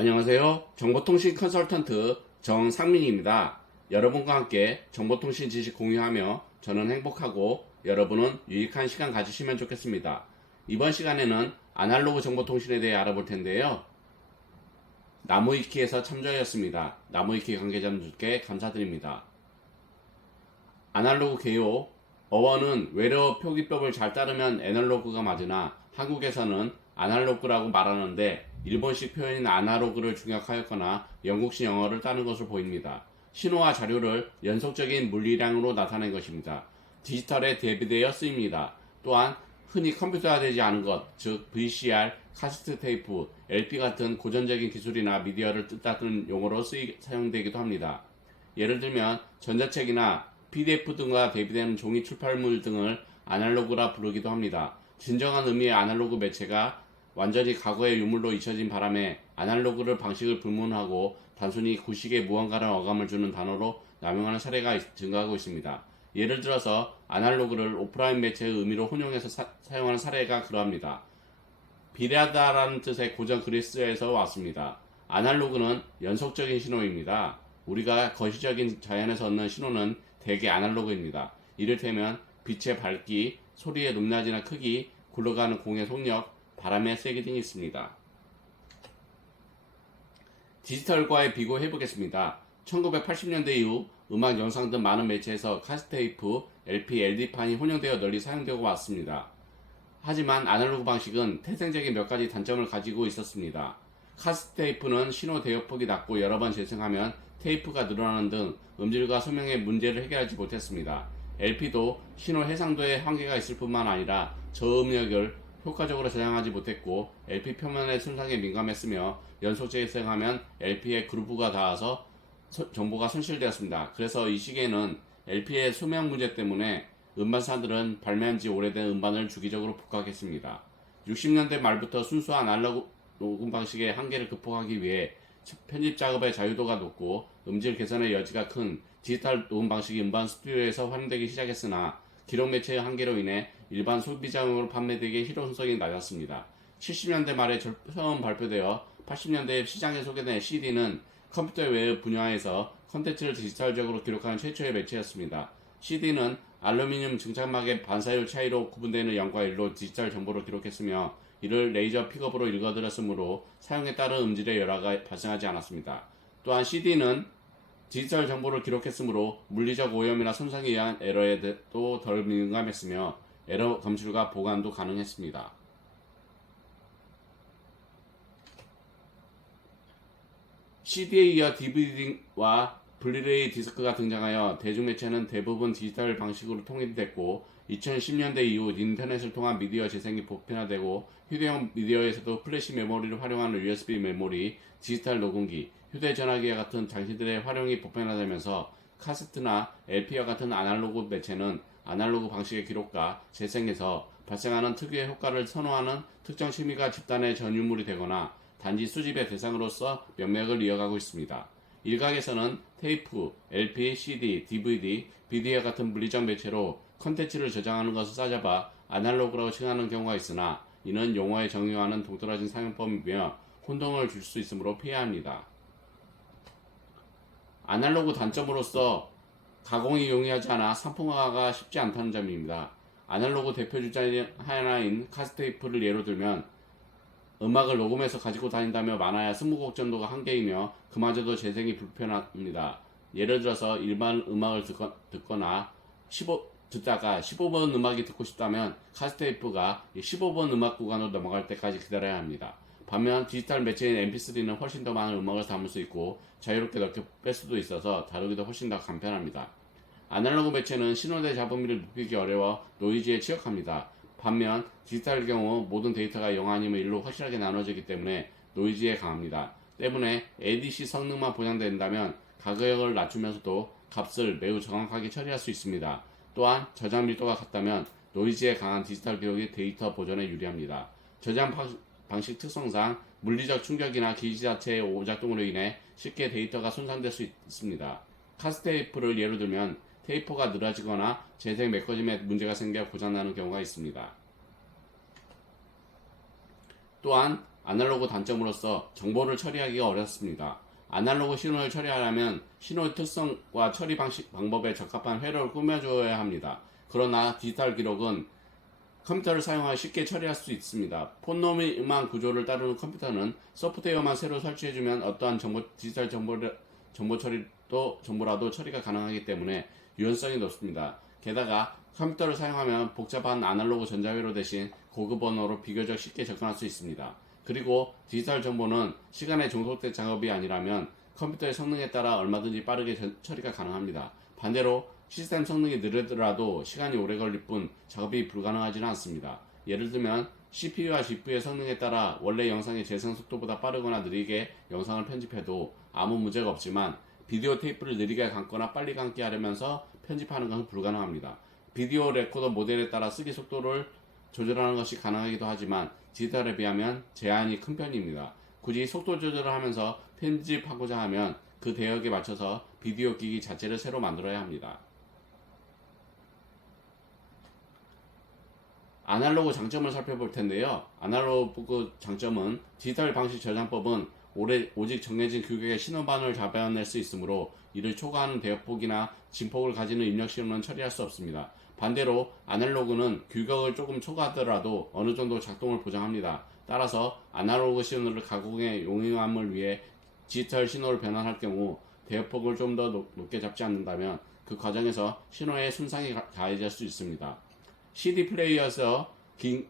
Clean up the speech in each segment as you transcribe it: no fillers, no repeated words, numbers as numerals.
안녕하세요. 정보통신 컨설턴트 정상민입니다. 여러분과 함께 정보통신 지식 공유하며 저는 행복하고 여러분은 유익한 시간 가지시면 좋겠습니다. 이번 시간에는 아날로그 정보통신에 대해 알아볼 텐데요. 나무위키에서 참조하였습니다. 나무위키 관계자분들께 감사드립니다. 아날로그 개요. 어원은 외래어 표기법을 잘 따르면 애널로그가 맞으나 한국에서는 아날로그라고 말하는데 일본식 표현인 아날로그를 중역하였거나 영국식 영어를 따는 것으로 보입니다. 신호와 자료를 연속적인 물리량으로 나타낸 것입니다. 디지털에 대비되어 쓰입니다. 또한 흔히 컴퓨터화되지 않은 것, 즉 VCR, 카세트 테이프, LP 같은 고전적인 기술이나 미디어를 뜻하는 용어로 사용되기도 합니다. 예를 들면 전자책이나 PDF 등과 대비되는 종이 출판물 등을 아날로그라 부르기도 합니다. 진정한 의미의 아날로그 매체가 완전히 과거의 유물로 잊혀진 바람에 아날로그를 방식을 불문하고 단순히 구식에 무언가를 어감을 주는 단어로 남용하는 사례가 증가하고 있습니다. 예를 들어서 아날로그를 오프라인 매체의 의미로 혼용해서 사용하는 사례가 그러합니다. 비례하다라는 뜻의 고전 그리스에서 왔습니다. 아날로그는 연속적인 신호입니다. 우리가 거시적인 자연에서 얻는 신호는 대개 아날로그입니다. 이를테면 빛의 밝기, 소리의 높낮이나 크기, 굴러가는 공의 속력, 바람의 세기 등이 있습니다. 디지털과의 비교해 보겠습니다. 1980년대 이후 음악, 영상 등 많은 매체에서 카세트테이프, LP, LD판이 혼용되어 널리 사용되고 왔습니다. 하지만 아날로그 방식은 태생적인 몇 가지 단점을 가지고 있었습니다. 카세트테이프는 신호 대역폭이 낮고 여러 번 재생하면 테이프가 늘어나는 등 음질과 소명의 문제를 해결하지 못했습니다. LP도 신호 해상도에 한계가 있을 뿐만 아니라 저음역을 효과적으로 저장하지 못했고 LP 표면의 손상에 민감했으며 연속 재생하면 LP에 그루브가 닿아서 정보가 손실되었습니다. 그래서 이 시기에는 LP의 소명 문제 때문에 음반사들은 발매한 지 오래된 음반을 주기적으로 복각했습니다. 60년대 말부터 순수한 아날로그 녹음 방식의 한계를 극복하기 위해 편집 작업의 자유도가 높고 음질 개선의 여지가 큰 디지털 녹음 방식이 음반 스튜디오에서 활용되기 시작했으나 기록 매체의 한계로 인해 일반 소비자용으로 판매되기에 실효성이 낮았습니다. 70년대 말에 처음 발표되어 80년대에 시장에 소개된 CD는 컴퓨터 외의 분야에서 컨텐츠를 디지털적으로 기록하는 최초의 매체였습니다. CD는 알루미늄 증착막의 반사율 차이로 구분되는 0과 1로 디지털 정보를 기록했으며 이를 레이저 픽업으로 읽어들었으므로 사용에 따른 음질의 열화가 발생하지 않았습니다. 또한 CD는 디지털 정보를 기록했으므로 물리적 오염이나 손상에 의한 에러에도 덜 민감했으며 에러 검출과 보관도 가능했습니다. CD에 이어 DVD와 블루레이 디스크가 등장하여 대중매체는 대부분 디지털 방식으로 통일됐고 2010년대 이후 인터넷을 통한 미디어 재생이 보편화되고 휴대용 미디어에서도 플래시 메모리를 활용하는 USB 메모리, 디지털 녹음기, 휴대전화기와 같은 장치들의 활용이 보편화되면서 카세트나 LP와 같은 아날로그 매체는 아날로그 방식의 기록과 재생에서 발생하는 특유의 효과를 선호하는 특정 취미가 집단의 전유물이 되거나 단지 수집의 대상으로서 명맥을 이어가고 있습니다. 일각에서는 테이프, LP, CD, DVD, 비디오 같은 물리적 매체로 컨텐츠를 저장하는 것을 싸잡아 아날로그라고 칭하는 경우가 있으나 이는 용어의 정의와는 동떨어진 사용법이며 혼동을 줄 수 있으므로 피해야 합니다. 아날로그 단점으로서 가공이 용이하지 않아 상품화가 쉽지 않다는 점입니다. 아날로그 대표 주자 하나인 카세트테이프를 예로 들면 음악을 녹음해서 가지고 다닌다며 많아야 20곡 정도가 한계이며 그마저도 재생이 불편합니다. 예를 들어서 일반 음악을 듣거나 듣다가 15번 음악이 듣고 싶다면 카세트테이프가 15번 음악 구간으로 넘어갈 때까지 기다려야 합니다. 반면 디지털 매체인 MP3는 훨씬 더 많은 음악을 담을 수 있고 자유롭게 넓게 뺄 수도 있어서 다루기도 훨씬 더 간편합니다. 아날로그 매체는 신호대 잡음비를 높이기 어려워 노이즈에 취약합니다. 반면 디지털의 경우 모든 데이터가 0 아니면 1로 확실하게 나눠지기 때문에 노이즈에 강합니다. 때문에 ADC 성능만 보장된다면 가격을 낮추면서도 값을 매우 정확하게 처리할 수 있습니다. 또한 저장 밀도가 같다면 노이즈에 강한 디지털 기록이 데이터 보존에 유리합니다. 저장 방식 특성상 물리적 충격이나 기기 자체의 오작동으로 인해 쉽게 데이터가 손상될 수 있습니다. 카세트테이프를 예로 들면 테이프가 늘어지거나 재생 메커니즘에 문제가 생겨 고장나는 경우가 있습니다. 또한 아날로그 단점으로서 정보를 처리하기가 어렵습니다. 아날로그 신호를 처리하려면 신호의 특성과 처리 방법에 적합한 회로를 꾸며줘야 합니다. 그러나 디지털 기록은 컴퓨터를 사용하여 쉽게 처리할 수 있습니다. 폰노미만 구조를 따르는 컴퓨터는 소프트웨어만 새로 설치해주면 어떠한 디지털 정보라도 처리가 가능하기 때문에 유연성이 높습니다. 게다가 컴퓨터를 사용하면 복잡한 아날로그 전자회로 대신 고급 언어로 비교적 쉽게 접근할 수 있습니다. 그리고 디지털 정보는 시간의 종속된 작업이 아니라면 컴퓨터의 성능에 따라 얼마든지 빠르게 처리가 가능합니다. 반대로 시스템 성능이 느리더라도 시간이 오래 걸릴 뿐 작업이 불가능하지는 않습니다. 예를 들면 CPU와 GPU의 성능에 따라 원래 영상의 재생 속도보다 빠르거나 느리게 영상을 편집해도 아무 문제가 없지만 비디오 테이프를 느리게 감거나 빨리 감게 하려면서 편집하는 것은 불가능합니다. 비디오 레코더 모델에 따라 쓰기 속도를 조절하는 것이 가능하기도 하지만 디지털에 비하면 제한이 큰 편입니다. 굳이 속도 조절을 하면서 편집하고자 하면 그 대역에 맞춰서 비디오 기기 자체를 새로 만들어야 합니다. 아날로그 장점을 살펴볼 텐데요. 아날로그 장점은 디지털 방식 저장법은 오직 정해진 규격의 신호반을 잡아낼 수 있으므로 이를 초과하는 대역폭이나 진폭을 가지는 입력 신호는 처리할 수 없습니다. 반대로 아날로그는 규격을 조금 초과하더라도 어느 정도 작동을 보장합니다. 따라서 아날로그 신호를 가공의 용이함을 위해 디지털 신호를 변환할 경우 대역폭을 좀 더 높게 잡지 않는다면 그 과정에서 신호에 손상이 가해질 수 있습니다. CD 플레이어에서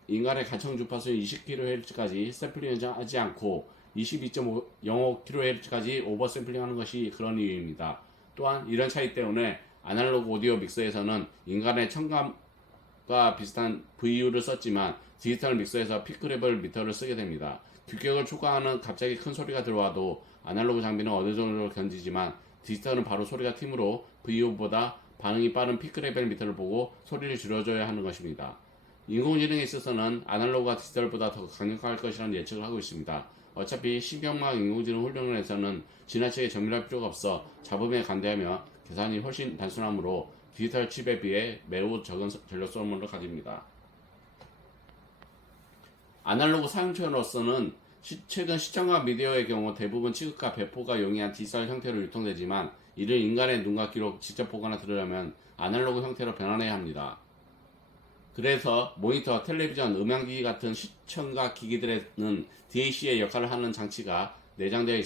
인간의 가청 주파수 20kHz까지 샘플링하지 않고 22.05kHz까지 오버샘플링하는 것이 그런 이유입니다. 또한 이런 차이 때문에 아날로그 오디오 믹서에서는 인간의 청감과 비슷한 VU를 썼지만 디지털 믹서에서 피크레벨 미터를 쓰게 됩니다. 규격을 초과하는 갑자기 큰 소리가 들어와도 아날로그 장비는 어느 정도 견디지만 디지털은 바로 소리가 튀므로 VU보다 반응이 빠른 피크레벨 미터를 보고 소리를 줄여줘야 하는 것입니다. 인공지능에 있어서는 아날로그가 디지털보다 더 강력할 것이라는 예측을 하고 있습니다. 어차피 신경막 인공지능 훈련에서는 지나치게 정밀할 필요가 없어 잡음에 관대하며 계산이 훨씬 단순하므로 디지털 칩에 비해 매우 적은 전력 소모를 가집니다. 아날로그 사용처로서는 최근 시청각 미디어의 경우 대부분 취급과 배포가 용이한 디지털 형태로 유통되지만 이를 인간의 눈과 귀로 직접 보거나 들으려면 아날로그 형태로 변환해야 합니다. 그래서 모니터, 텔레비전, 음향기기 같은 시청각 기기들에는 DAC의 역할을 하는 장치가 내장되어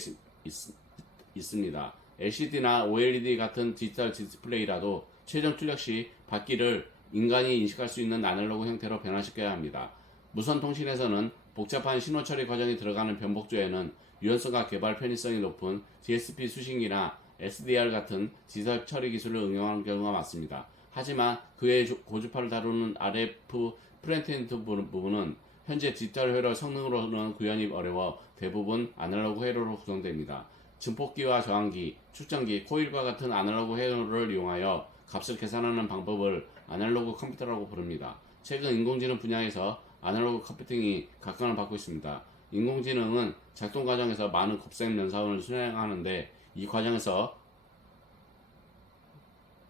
있습니다. LCD나 OLED 같은 디지털 디스플레이라도 최종 출력 시 받기를 인간이 인식할 수 있는 아날로그 형태로 변환시켜야 합니다. 무선 통신에서는 복잡한 신호 처리 과정이 들어가는 변복조에는 유연성과 개발 편의성이 높은 DSP 수신기나 SDR 같은 디지털 처리 기술을 응용하는 경우가 많습니다. 하지만 그 외의 고주파를 다루는 RF 프렌트엔드 부분은 현재 디지털 회로 성능으로는 구현이 어려워 대부분 아날로그 회로로 구성됩니다. 증폭기와 저항기, 축전기, 코일과 같은 아날로그 회로를 이용하여 값을 계산하는 방법을 아날로그 컴퓨터라고 부릅니다. 최근 인공지능 분야에서 아날로그 컴퓨팅이 각광을 받고 있습니다. 인공지능은 작동 과정에서 많은 곱셈 연산을 수행하는데 이 과정에서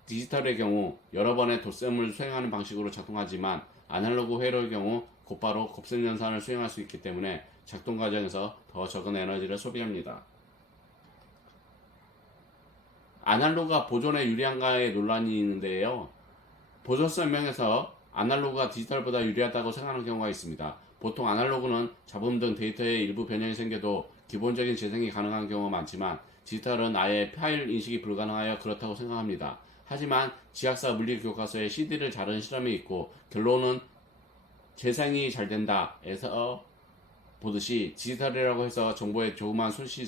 디지털의 경우 여러 번의 덧셈을 수행하는 방식으로 작동하지만 아날로그 회로의 경우 곧바로 곱셈 연산을 수행할 수 있기 때문에 작동 과정에서 더 적은 에너지를 소비합니다. 아날로그가 보존에 유리한가에 논란이 있는데요. 보존 설명에서 아날로그가 디지털보다 유리하다고 생각하는 경우가 있습니다. 보통 아날로그는 잡음 등 데이터의 일부 변형이 생겨도 기본적인 재생이 가능한 경우가 많지만 디지털은 아예 파일 인식이 불가능하여 그렇다고 생각합니다. 하지만 지학사 물리 교과서에 CD를 자른 실험이 있고 결론은 재생이 잘 된다에서 보듯이 디지털이라고 해서 정보에 조그만 손실이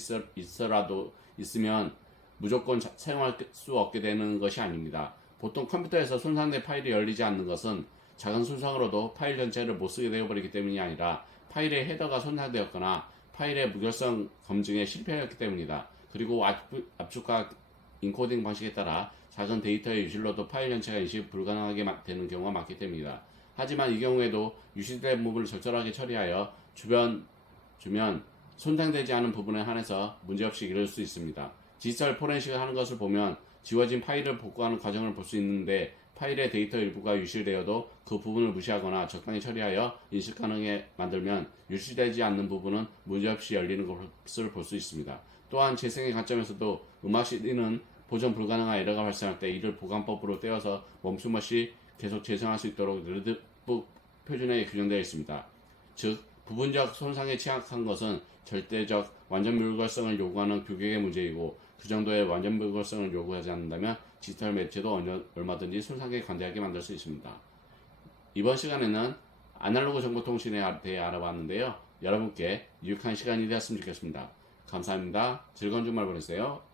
있으면 무조건 사용할 수 없게 되는 것이 아닙니다. 보통 컴퓨터에서 손상된 파일이 열리지 않는 것은 작은 손상으로도 파일 전체를 못 쓰게 되어버리기 때문이 아니라 파일의 헤더가 손상되었거나 파일의 무결성 검증에 실패하였기 때문이다. 그리고 압축과 인코딩 방식에 따라 작은 데이터의 유실로도 파일 전체가 인식 불가능하게 되는 경우가 많기 때문이다. 하지만 이 경우에도 유실된 부분을 적절하게 처리하여 주면 손상되지 않은 부분에 한해서 문제없이 이룰 수 있습니다. 디지털 포렌식을 하는 것을 보면 지워진 파일을 복구하는 과정을 볼 수 있는데 파일의 데이터 일부가 유실되어도 그 부분을 무시하거나 적당히 처리하여 인식 가능하게 만들면 유실되지 않는 부분은 문제없이 열리는 것을 볼 수 있습니다. 또한 재생의 관점에서도 음악 CD는 보존 불가능한 에러가 발생할 때 이를 보관법으로 떼어서 멈춤 없이 계속 재생할 수 있도록 레드북 표준에 규정되어 있습니다. 즉, 부분적 손상에 취약한 것은 절대적 완전 물걸성을 요구하는 규격의 문제이고, 그 정도의 완전 물걸성을 요구하지 않는다면 디지털 매체도 얼마든지 손상에 관대하게 만들 수 있습니다. 이번 시간에는 아날로그 정보통신에 대해 알아봤는데요. 여러분께 유익한 시간이 되었으면 좋겠습니다. 감사합니다. 즐거운 주말 보내세요.